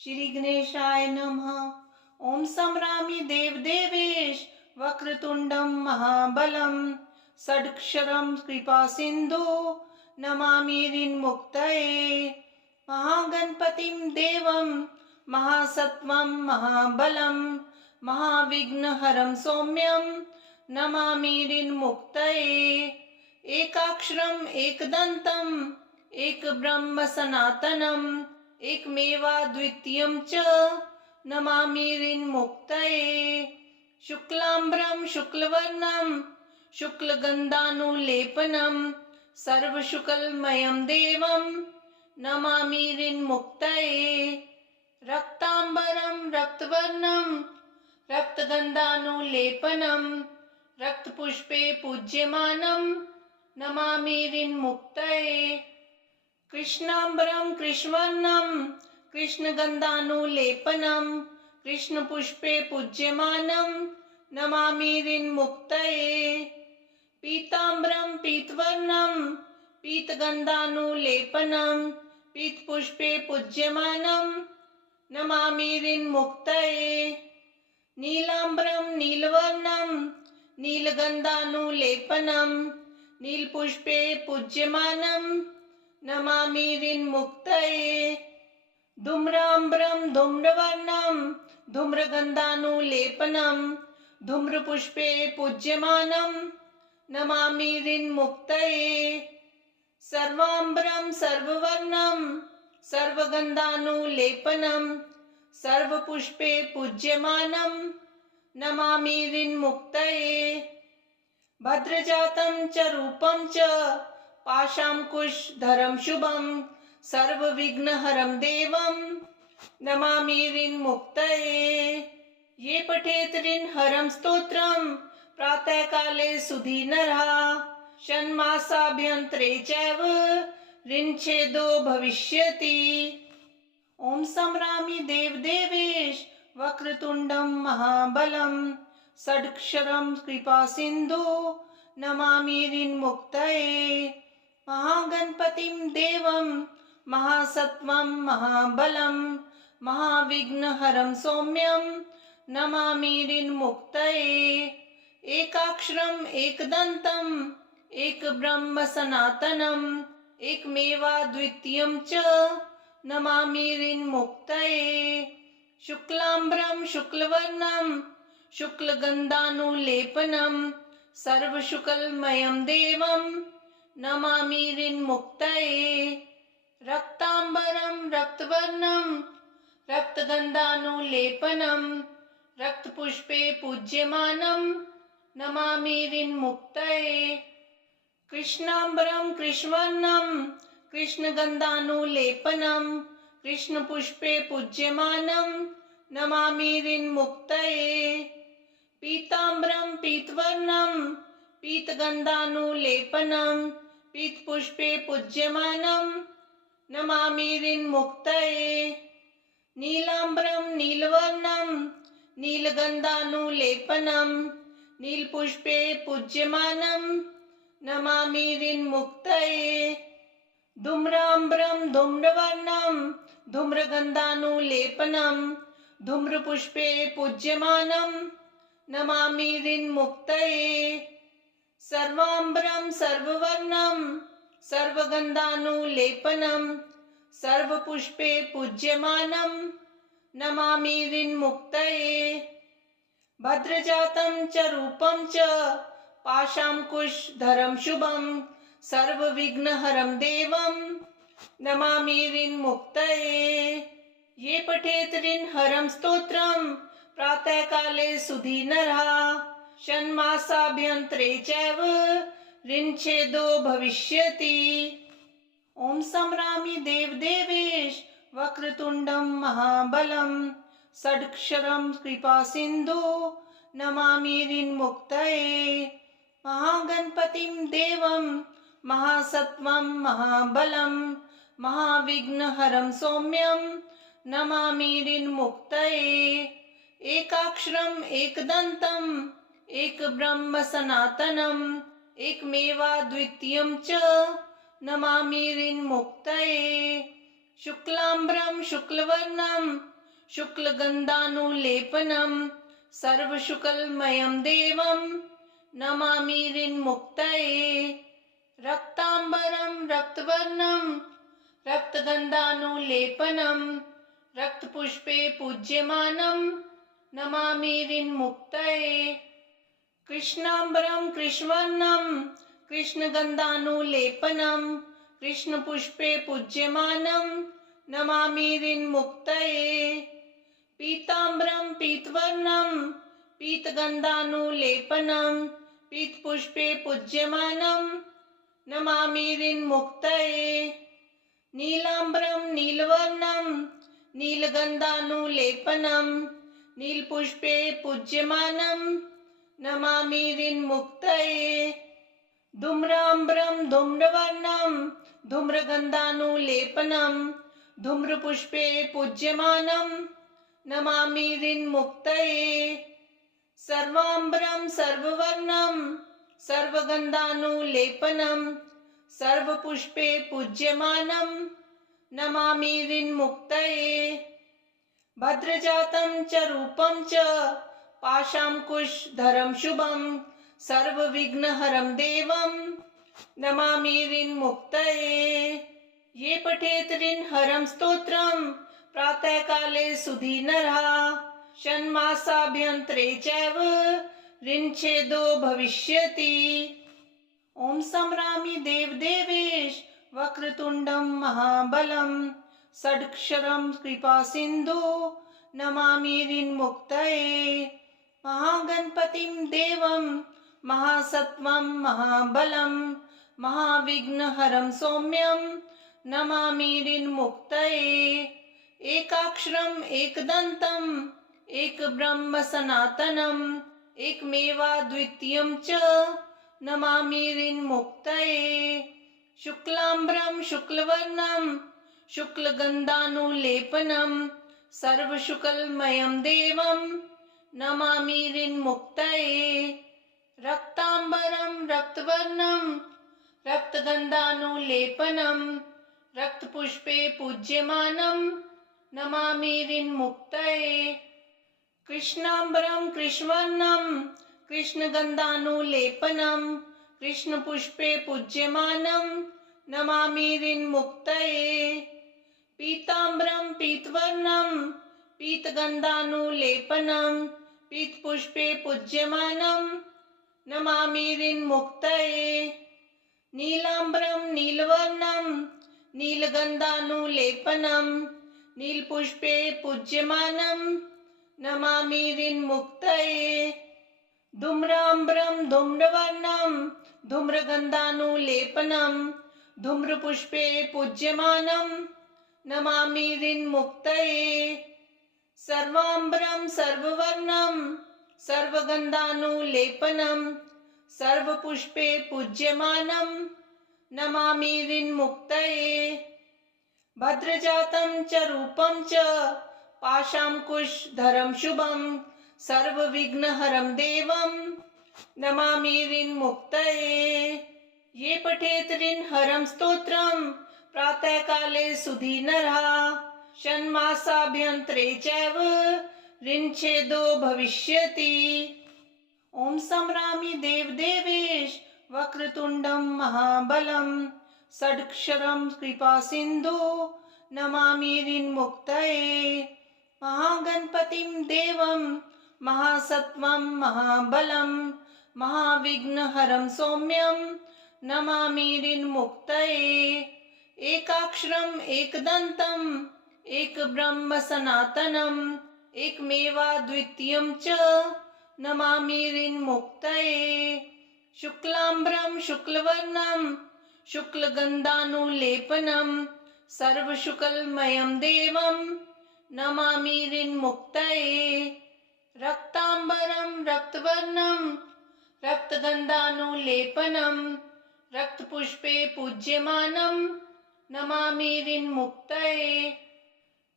श्री गणेशाय नमः। ओम संरामी देव देवेश वक्रतुंडम महाबलम षडक्षरम कृपा सिंधु नमामि ऋन्मुक्तये। महागणपतिं देवं महासत्वं महाबलं महाविघ्नहरं सौम्यं नमामि ऋन्मुक्तये। एकाक्षरम् एकदन्तम् एक ब्रह्म सनातनम् एकमेवाद्वितीयं च नमामि ऋन्मुक्तये। शुक्लाम्बरं शुक्लवर्णं शुक्लगन्धानुलेपनं सर्वशुक्लमयं देवं नमामि ऋन्मुक्तये। रक्ताम्बरं रक्तवर्णं रक्तगन्धानुलेपनं रक्तपुष्पे पूज्यमानं नमामि ऋन्मुक्तये। कृष्णाम्बरं कृष्णवर्णं कृष्णगन्धानुलेपनं कृष्णपुष्पे पूज्यमानं नमामि ऋन्मुक्तये। पीताम्बरं पीतवर्णं पीतगन्धानुलेपनं पीतपुष्पे पूज्यमानं नमामि ऋन्मुक्तये। नीलाम्बरं नीलवर्णं नीलगन्धानुलेपनं नीलपुष्पे पूज्यमानं नमामि ऋन्मुक्तये। धूम्राम्बरं धूम्रवर्णं धूम्रगन्धानुलेपनं धूम्रपुष्पे पूज्यमानं नमामि ऋन्मुक्तये। सर्वाम्बरं सर्ववर्णं सर्वगन्धानुलेपनं सर्वपुष्पे पूज्यमानं नमामि ऋन्मुक्तये। भद्रजातं च रूपं च पाशाङ्कुशधरं शुभं सर्वविघ्नहरं देवं नमामि ऋन्मुक्तये। ये पठेत ऋन्हरं स्तोत्रं प्रातःकाले सुधीनरः षण्मासाभ्यन्तरे चैव ऋन्छेदो भविष्यति। ओम संरामी देव देवेश वक्रतुंडम महाबलं षडक्षरं कृपा सिंधु नमामि ऋन्मुक्तये। महागणपतिं देवं महासत्वं महाबलं महाविघ्नहरं सौम्यं नमामि ऋन्मुक्तये। एकाक्षरम् एकदन्तम् एक ब्रह्म सनातनम् एकमेवाद्वितीयं च नमामि ऋन्मुक्तये। शुक्लाम्बरं शुक्लवर्णं शुक्लगन्धानुलेपनं सर्वशुक्लमयं देवं नमामि ऋन्मुक्तये। रक्ताम्बरं रक्तवर्णं रक्तगन्धानुलेपनं रक्तपुष्पे पूज्यमानं नमामि ऋन्मुक्तये। कृष्णाम्बरं कृष्णवर्णं कृष्णगन्धानुलेपनं कृष्णपुष्पे पूज्यमानं नमामि ऋन्मुक्तये। पीताम्बरं पीतवर्णं पीतगन्धानुलेपनं पीतपुष्पे पूज्यमानं नमामि ऋन्मुक्तये। नीलाम्बरं नीलवर्णं नीलगन्धानुलेपनं नीलपुष्पे पूज्यमानं नमामि ऋन्मुक्तये। धूम्राम्बरं धूम्रवर्णं धूम्रगन्धानुलेपनं धूम्रपुष्पे पूज्यमानं नमामि ऋन्मुक्तये। सर्वाम्बरं सर्ववर्णं सर्वगन्धानुलेपनं सर्वपुष्पे पूज्यमानं नमामि ऋन्मुक्तये। भद्रजातं च रूपं च पाशाङ्कुशधरं शुभं सर्वविघ्नहरं देवं नमामि ऋन्मुक्तये। ये पठेत ऋन्हरं स्तोत्रं प्रातःकाले सुधीनरः षण्मासाभ्यन्तरे चैव ऋन्छेदो भविष्यति। ओम संरामी देव देवेश वक्रतुंडम महाबलं षडक्षरं कृपा सिंधु नमामि ऋन्मुक्तये। महागणपतिं देवं महासत्वं महाबलं महाविघ्नहरं सौम्यं नमामि ऋन्मुक्तये। एकाक्षरम् एकदन्तम् एक ब्रह्म सनातनम् एकमेवाद्वितीयं च नमामि ऋन्मुक्तये। शुक्लाम्बरं शुक्लवर्णं शुक्लगन्धानुलेपनं सर्वशुक्लमयं देवं नमामि ऋन्मुक्तये। रक्ताम्बरं रक्तवर्णं रक्तगन्धानुलेपनं रक्तपुष्पे पूज्यमानं नमामि ऋन्मुक्तये। कृष्णाम्बरं कृष्णवर्णं कृष्णगन्धानुलेपनं कृष्णपुष्पे पूज्यमानं नमामि ऋन्मुक्तये। पीताम्बरं पीतवर्णं पीतगन्धानुलेपनं पीतपुष्पे पूज्यमानं नमामि ऋन्मुक्तये। नीलाम्बरं नीलवर्णं नीलगन्धानुलेपनं नीलपुष्पे पूज्यमानं नमामि ऋन्मुक्तये। धूम्राम्बरं धूम्रवर्णं धूम्रगन्धानुलेपनं धूम्रपुष्पे पूज्यमानं नमामि ऋन्मुक्तये। सर्वाम्बरं सर्ववर्णं सर्वगन्धानुलेपनं सर्वपुष्पे पूज्यमानं नमामि ऋन्मुक्तये। भद्रजातं च रूपं च पाशाङ्कुशधरं शुभं सर्वविघ्नहरं देवं नमामि ऋन्मुक्तये। ये पठेत् ऋन्हरं स्तोत्रं प्रातःकाले सुधीनरः षण्मासाभ्यन्तरे चैव ऋन्छेदो भविष्यति। ॐ संरामि देवदेवेश वक्रतुण्डं महाबलं षडक्षरं कृपासिन्धु नमामि ऋन्मुक्तये। महागणपतिं देवं महासत्वं महाबलं महाविघ्नहरं सौम्यं नमामि ऋन्मुक्तये। एकाक्षरम् एकदन्तम् एकब्रह्म सनातनम् एकमेवाद्वितीयं च नमामि ऋन्मुक्तये। शुक्लाम्बरं शुक्लवर्णं शुक्लगन्धानुलेपनं सर्वशुक्लमयं देवं नमामि ऋन्मुक्तये। रक्ताम्बरं रक्तवर्णं रक्तगन्धानुलेपनं रक्तपुष्पे पूज्यमानं नमामि ऋन्मुक्तये। कृष्णाम्बरं कृष्णवर्णं कृष्णगन्धानुलेपनं कृष्णपुष्पे पूज्यमानं नमामि ऋन्मुक्तये। पीताम्बरं पीतवर्णं पीतगन्धानुलेपनं पीतपुष्पे पूज्यमानं नमामि ऋन्मुक्तये। नीलाम्बरं नीलवर्णं नीलगन्धानुलेपनं नीलपुष्पे पूज्यमानं नमामि ऋन्मुक्तये। धूम्राम्बरं धूम्रवर्णं धूम्रगन्धानुलेपनं धूम्रपुष्पे पूज्यमानं नमामि ऋन्मुक्तये। सर्वाम्बरं सर्ववर्णं सर्वगन्धानुलेपनं सर्वपुष्पे पूज्यमानं नमामि ऋन्मुक्तये। भद्रजातं च रूपं च पाशाङ्कुशधरं शुभं सर्वविघ्नहरं देवं नमामि ऋन्मुक्तये। ये पठेत् ऋन्हरं स्तोत्रं प्रातःकाले सुधीनरः षण्मासाभ्यन्तरे चैव ऋन्छेदो भविष्यति। ॐ संरामि देवदेवेश वक्रतुण्डं महाबलं षडक्षरं कृपासिन्धु नमामि ऋन्मुक्तये। महागणपतिं देवं महासत्वं महाबलं महाविघ्नहरं सौम्यं नमामि ऋन्मुक्तये। एकाक्षरम् एकदन्तम् एकब्रह्म सनातनम् एकमेवाद्वितीयं च नमामि ऋन्मुक्तये। शुक्लाम्बरं शुक्लवर्णं शुक्लगन्धानुलेपनं सर्वशुक्लमयं देवं नमामि ऋन्मुक्तये। रक्ताम्बरं रक्तवर्णं रक्तगन्धानुलेपनं रक्तपुष्पे पूज्यमानं नमामि ऋन्मुक्तये।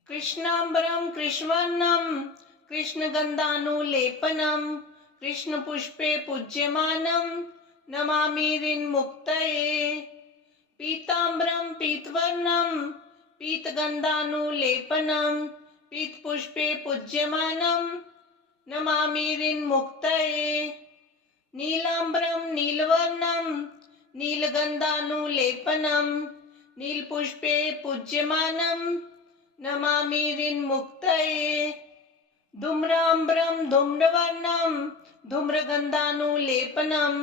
कृष्णाम्बरं कृष्णवर्णं कृष्णगन्धानुलेपनं कृष्णपुष्पे पूज्यमानं नमामि ऋन्मुक्तये। पीताम्बरं पीतवर्णं पीतगन्धानुलेपनं पीतपुष्पे पूज्यमानं नमामिरिन्मुक्तये नीलाम्बरं नीलवर्णं नीलगन्धानुलेपनं नीलपुष्पे पूज्यमानं नमामिरिन्मुक्तये धूम्राम्बरं धूम्रवर्णं धूम्रगन्धानुलेपनं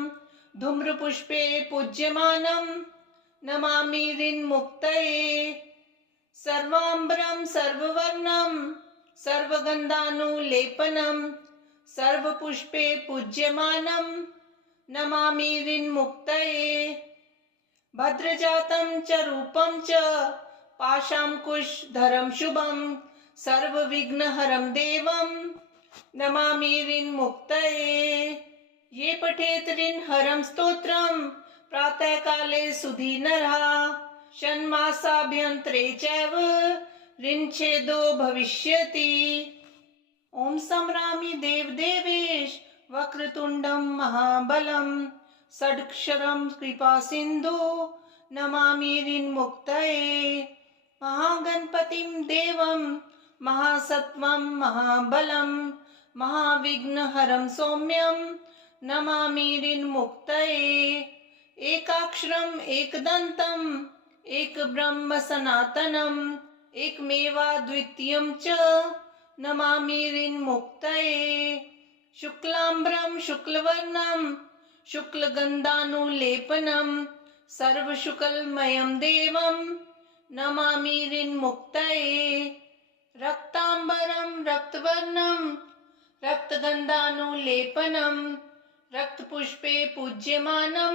धूम्रपुष्पे पूज्यमानं नमामिरिन्मुक्तये सर्वाम्बरं सर्ववर्णं सर्वगन्धानुलेपनं सर्वपुष्पे पूज्यमानं नमामिरिन्मुक्तये भद्रजातं च रूपं च पाशाङ्कुशधरं शुभं सर्वविघ्नहरं देवं नमामिरिन्मुक्तये ये पठेत ऋन्हरं स्तोत्रं प्रातःकाले सुधीनरः षण्मासाभ्यन्तरे चैव ऋन्छेदो भविष्यति। ॐ संरामि देवदेवेश वक्रतुण्डं महाबलं षडक्षरं कृपासिन्धु नमामिरिन्मुक्तये महागणपतिं देवं महासत्त्वं महाबलं महाविघ्नहरं सौम्यं नमामिरिन्मुक्तये एकाक्षरम् एकदन्तम् एकब्रह्म सनातनम् एकमेवाद्वितीयं च नमामिरिन्मुक्तये शुक्लाम्बरं शुक्लवर्णं शुक्लगन्धानुलेपनं सर्वशुक्लमयं देवं नमामिरिन्मुक्तये रक्ताम्बरं रक्तवर्णं रक्तगन्धानुलेपनं रक्तपुष्पे पूज्यमानं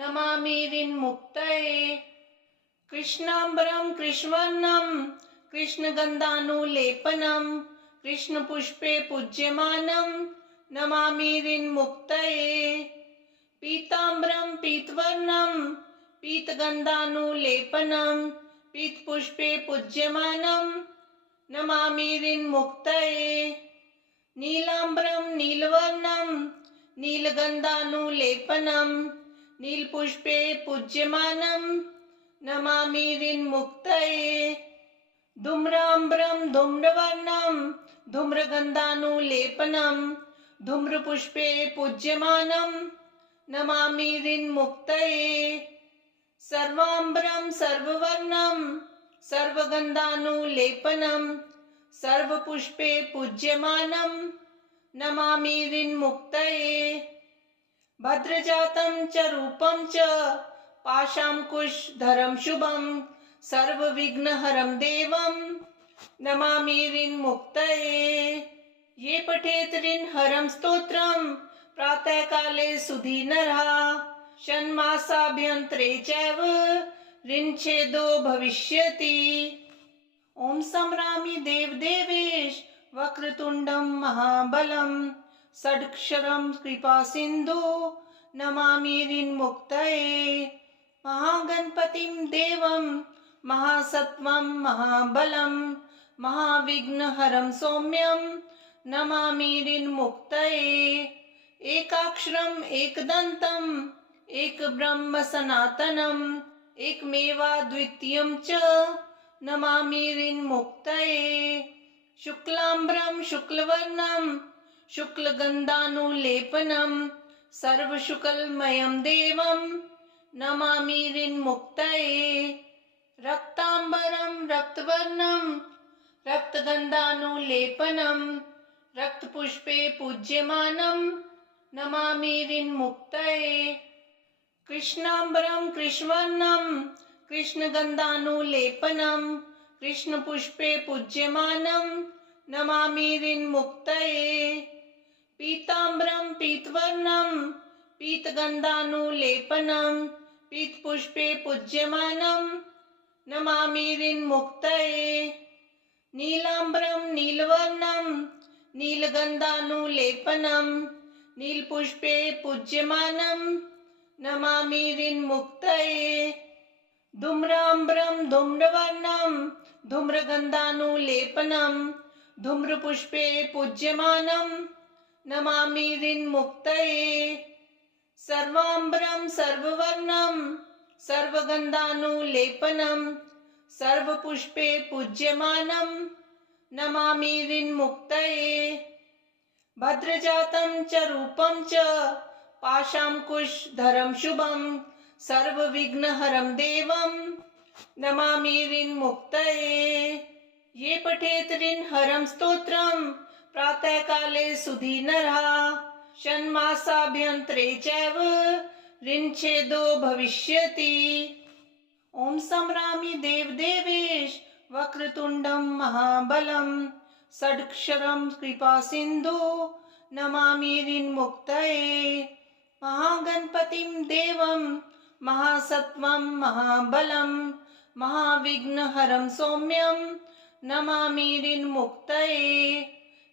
नमामिरिन्मुक्तये कृष्णाम्बरं कृष्णवर्णं कृष्णगन्धानुलेपनं कृष्णपुष्पे पूज्यमानं नमामिरिन्मुक्तये पीताम्बरं पीतवर्णं पीतगन्धानुलेपनं पीतपुष्पे पूज्यमानं नमामिरिन्मुक्तये नीलाम्बरं नीलवर्णं नीलगन्धानुलेपनं नीलपुष्पे पूज्यमानं नमामिरिन्मुक्तये धूम्राम्बरं धूम्रवर्णं धूम्रगन्धानुलेपनं धूम्रपुष्पे पूज्यमानं नमामिरिन्मुक्तये सर्वाम्बरं सर्ववर्णं सर्वगन्धानुलेपनं सर्वपुष्पे पूज्यमानं नमामिरिन्मुक्तये भद्रजातं च रूपं च पाशाङ्कुशधरं शुभं सर्वविघ्नहरं देवं नमामिरिन्मुक्तये ये पठेत ऋन्हरं स्तोत्रं प्रातःकाले सुधीनरः षण्मासाभ्यन्तरे चैव ऋन्छेदो भविष्यति। ॐ संरामि देवदेवेश वक्रतुण्डं महाबलं षडक्षरं कृपासिन्धु नमामिरिन्मुक्तये महागणपतिं देवं महासत्त्वं महाबलं महाविघ्नहरं सौम्यं नमामिरिन्मुक्तये एकाक्षरम् एकदन्तम् एकब्रह्म सनातनम् एकमेवाद्वितीयं च नमामिरिन्मुक्तये शुक्लाम्बरं शुक्लवर्णं शुक्लगन्धानुलेपनं सर्वशुक्लमयं देवं नमामिरिन्मुक्तये रक्ताम्बरं रक्तवर्णं रक्तगन्धानुलेपनं रक्तपुष्पे पूज्यमानं नमामिरिन्मुक्तये कृष्णाम्बरं कृष्णवर्णं कृष्णगन्धानुलेपनं कृष्णपुष्पे पूज्यमानं नमामिरिन्मुक्तये पीताम्बरं पीतवर्णं पीतगन्धानुलेपनं पीतपुष्पे पूज्यमानं नमामिरिन्मुक्तये नीलाम्बरं नीलवर्णं नीलगन्धानुलेपनं नीलपुष्पे पूज्यमानं नमामिरिन्मुक्तये धूम्राम्बरं धूम्रवर्णं धूम्रगन्धानुलेपनं धूम्रपुष्पे पूज्यमानं नमामिरिन्मुक्तये सर्वाम्बरं सर्ववर्णं सर्वगन्धानुलेपनं सर्वपुष्पे पूज्यमानं नमामि ऋन्मुक्तये। भद्रजातं च रूपं च पाशाङ्कुशधरं शुभं सर्वविघ्नहरं देवं नमामि ऋन्मुक्तये। ये पठेत ऋन्हरं स्तोत्रं प्रातःकाले सुधीनरः षण्मासाभ्यन्तरे चैव ऋन्छेदो भविष्यति। ओम संभ्रामि देवदेवेश वक्रतुण्डं महाबलं षडक्षरं कृपासिन्धु नमामि ऋन्मुक्तये। महागणपतिं देवं महासत्वं महाबलं महाविघ्नहरं सौम्यं नमामि ऋन्मुक्तये।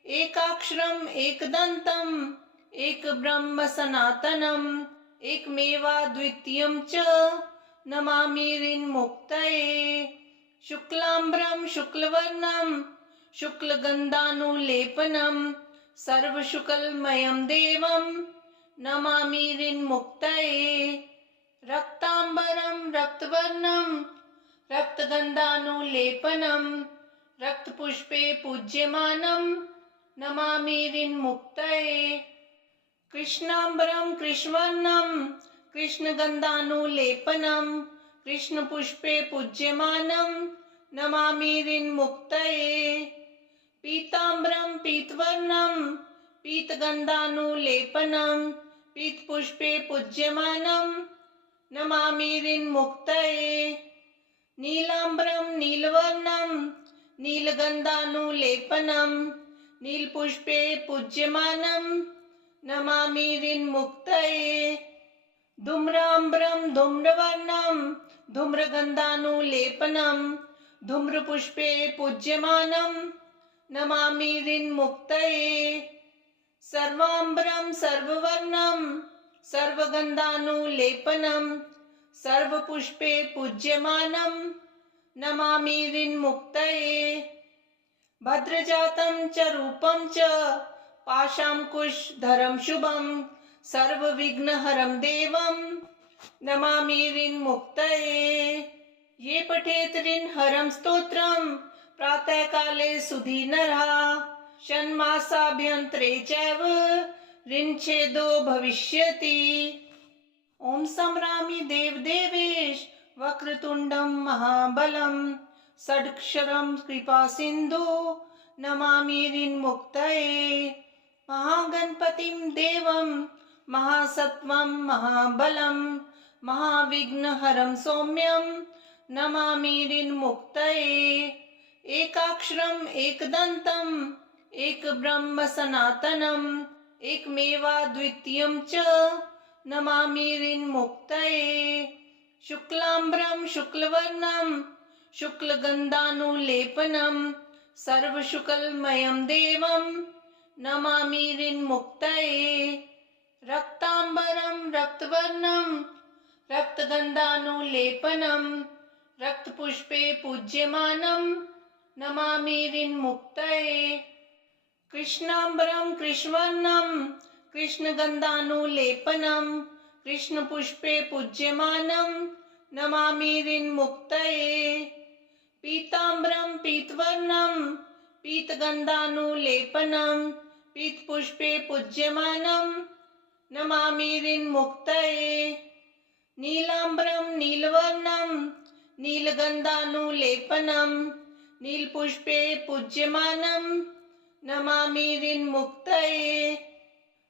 एकाक्षरम् एकदन्तम् एकब्रह्म सनातनम् एकमेवाद्वितीयं च नमामि ऋन्मुक्तये। शुक्लाम्बरं शुक्लवर्णं शुक्लगन्धानुलेपनं सर्वशुक्लमयं देवं नमामि ऋन्मुक्तये। रक्ताम्बरं रक्तवर्णं रक्तगन्धानुलेपनं रक्तपुष्पे पूज्यमानं नमामि ऋन्मुक्तये। कृष्णाम्बरं कृष्णवर्णं कृष्णगन्धानुलेपनं कृष्णपुष्पे पूज्यमानं नमामि ऋन्मुक्तये। पीताम्बरं पीतवर्णं पीतगन्धानुलेपनं पीतपुष्पे पूज्यमानं नमामि ऋन्मुक्तये। नीलाम्बरं नीलवर्णं नीलगन्धानुलेपनं नीलपुष्पे पूज्यमानं नमामि ऋन्मुक्तये। धूम्राम्बरं धूम्रवर्णं धूम्रगन्धानुलेपनं धूम्रपुष्पे पूज्यमानं नमामि ऋन्मुक्तये। सर्वाम्बरं सर्ववर्णं सर्वगन्धानुलेपनं सर्वपुष्पे पूज्यमानं नमामि ऋन्मुक्तये। भद्रजातं च रूपं च पाशाङ्कुशधरं शुभं सर्वविघ्नहरं देवं नमामि ऋन्मुक्तये। ये पठेत ऋन्हरं स्तोत्रं प्रातःकाले सुधीनरः षण्मासाभ्यन्तरे चैव ऋन्छेदो भविष्यति। ओम संभ्रामि देवदेवेश वक्रतुण्डं महाबलं षडक्षरं कृपासिन्धु नमामि ऋन्मुक्तये। महागणपतिं देवं महासत्वं महाबलं महाविघ्नहरं सौम्यं नमामि ऋन्मुक्तये। एकाक्षरम् एकदन्तम् एकब्रह्म सनातनम् एकमेवाद्वितीयं च नमामि ऋन्मुक्तये। शुक्लाम्बरं शुक्लवर्णं शुक्लगन्धानुलेपनं सर्वशुक्लमयं देवं नमामि ऋन्मुक्तये। रक्ताम्बरं रक्तवर्णं रक्तगन्धानुलेपनं रक्तपुष्पे पूज्यमानं नमामि ऋन्मुक्तये। कृष्णाम्बरं कृष्णवर्णं कृष्णगन्धानुलेपनं कृष्णपुष्पे पूज्यमानं नमामि ऋन्मुक्तये। पीताम्बरं पीतवर्णं पीतगन्धानुलेपनं पीतपुष्पे पूज्यमानं नमामि ऋन्मुक्तये। नीलाम्बरं नीलवर्णं नीलगन्धानुलेपनं नीलपुष्पे पूज्यमानं नमामि ऋन्मुक्तये।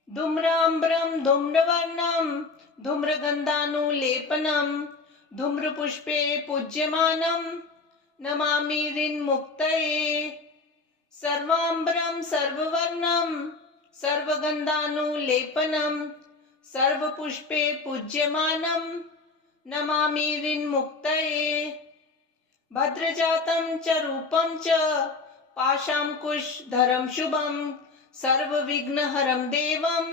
धूम्राम्बरं धूम्रवर्णं धूम्रगन्धानुलेपनं धूम्रपुष्पे पूज्यमानं नमामि ऋन्मुक्तये। सर्वाम्बरं सर्ववर्णं सर्वगन्धानुलेपनं सर्वपुष्पे पूज्यमानं नमामि ऋन्मुक्तये। भद्रजातं च रूपं च पाशाङ्कुशधरं शुभं सर्वविघ्नहरं देवं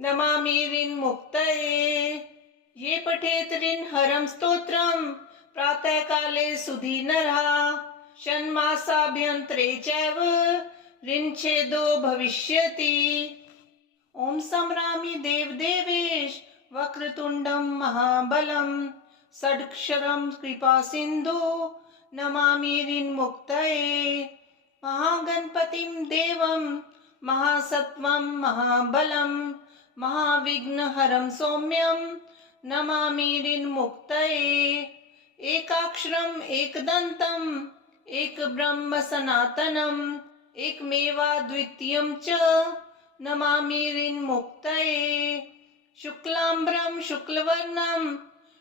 नमामि ऋन्मुक्तये। ये पठेत ऋन्हरं स्तोत्रं प्रातःकाले सुधीनरः षण्मासाभ्यन्तरे चैव ऋन्छेदो भविष्यति। ओम संभ्रामि देवदेवेश वक्रतुण्डं महाबलं षडक्षरं कृपासिन्धु नमामि ऋन्मुक्तये। महागणपतिं देवं महासत्वं महाबलं महाविघ्नहरं सौम्यं नमामि ऋन्मुक्तये। एकाक्षरम् एकदन्तम् एकब्रह्म सनातनम् एकमेवाद्वितीयं च नमामि ऋन्मुक्तये। शुक्लाम्बरं शुक्लवर्णं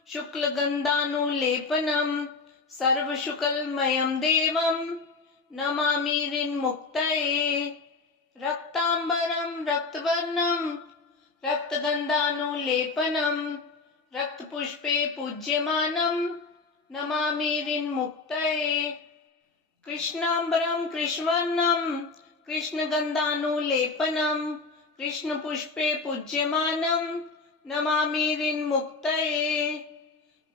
शुक्लगन्धानुलेपनं सर्वशुक्लमयं देवं नमामि ऋन्मुक्तये। रक्ताम्बरं रक्तवर्णं रक्तगन्धानुलेपनं रक्तपुष्पे पूज्यमानं नमामि ऋन्मुक्तये। कृष्णाम्बरं कृष्णवर्णं कृष्णगन्धानुलेपनं कृष्णपुष्पे पूज्यमानं नमामि ऋन्मुक्तये।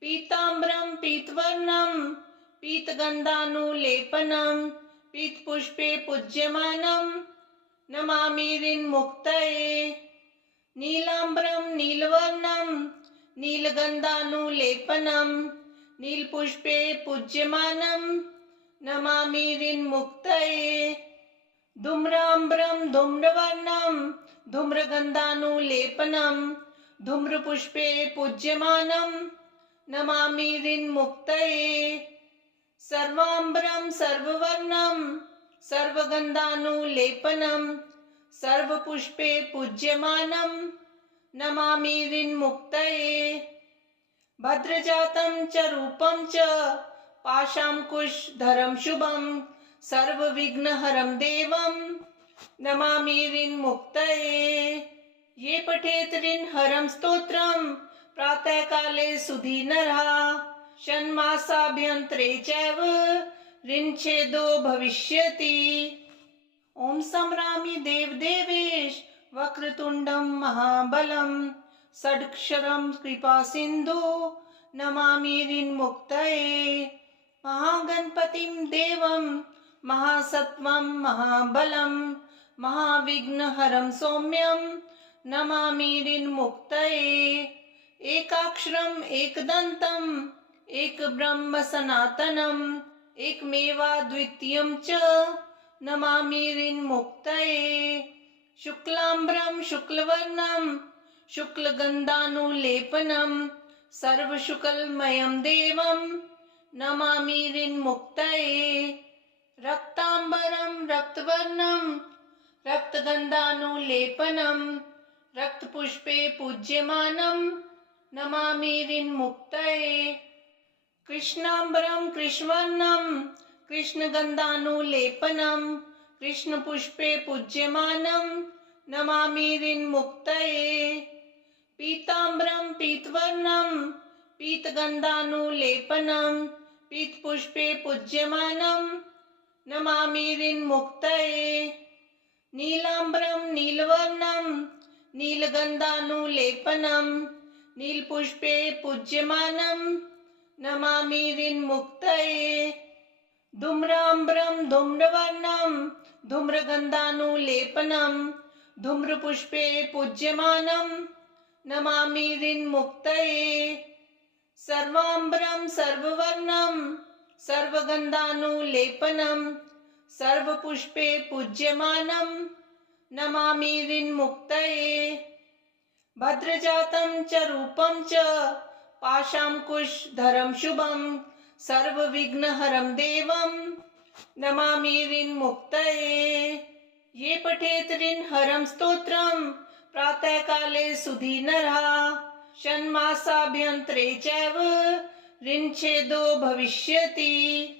पीताम्बरं पीतवर्णं पीतगन्धानुलेपनं पीतपुष्पे पूज्यमानं नमामि ऋन्मुक्तये। नीलाम्बरं नीलवर्णं नीलगन्धानुलेपनं नीलपुष्पे पूज्यमानं नमामि ऋन्मुक्तये। धूम्राम्बरं धूम्रवर्णं धूम्रगन्धानुलेपनं धूम्रपुष्पे पूज्यमानं नमामि ऋन्मुक्तये। सर्वाम्बरं सर्ववर्णं सर्वगन्धानुलेपनं सर्वपुष्पे पूज्यमानं नमामि ऋन्मुक्तये। भद्रजातं च रूपं च पाशाङ्कुशधरं शुभं सर्वविघ्नहरं देवं नमामि ऋन्मुक्तये। ये पठेत् ऋन्हरं स्तोत्रं प्रातःकाले सुधीनरः षण्मासाभ्यन्तरे चैव ऋन्छेदो भविष्यति। ॐ संरामि देवदेवेश वक्रतुण्डं महाबलं षडक्षरं कृपासिन्धु नमामि ऋन्मुक्तये। महागणपतिं देवं महासत्वं महाबलं महाविघ्नहरं सौम्यं नमामि ऋन्मुक्तये। एकाक्षरम् एकदन्तम् एकब्रह्म सनातनम् एकमेवाद्वितीयं च नमामि ऋन्मुक्तये। शुक्लाम्बरं शुक्लवर्णं शुक्लगन्धानुलेपनं सर्वशुक्लमयं देवं नमामि ऋन्मुक्तये। रक्ताम्बरं रक्तवर्णं रक्तगन्धानुलेपनं रक्तपुष्पे पूज्यमानं नमामि ऋन्मुक्तये। कृष्णाम्बरं कृष्णवर्णं कृष्णगन्धानुलेपनं कृष्णपुष्पे पूज्यमानं नमामि ऋन्मुक्तये। पीताम्बरं पीतवर्णं पीतगन्धानुलेपनं पीतपुष्पे पूज्यमानं नमामि ऋन्मुक्तये। नीलाम्बरं नीलवर्णं नीलगन्धानुलेपनं नीलपुष्पे पूज्यमानं नमामि ऋन्मुक्तये। धूम्राम्बरं धूम्रवर्णं धूम्रगन्धानुलेपनं धूम्रपुष्पे पूज्यमानं नमामि ऋन्मुक्तये। सर्वाम्बरं सर्ववर्णं सर्वगन्धानुलेपनं सर्वपुष्पे पूज्यमानं नमामि ऋन्मुक्तये। भद्रजातं च रूपं च पाशाङ्कुशधरं शुभं सर्वविघ्नहरं देवं नमामि ऋन्मुक्तये। ये पठेत् ऋन्हरं स्तोत्रं प्रातःकाले सुधीनरः षण्मासाभ्यन्तरे चैव ऋन्छेदो भविष्यति।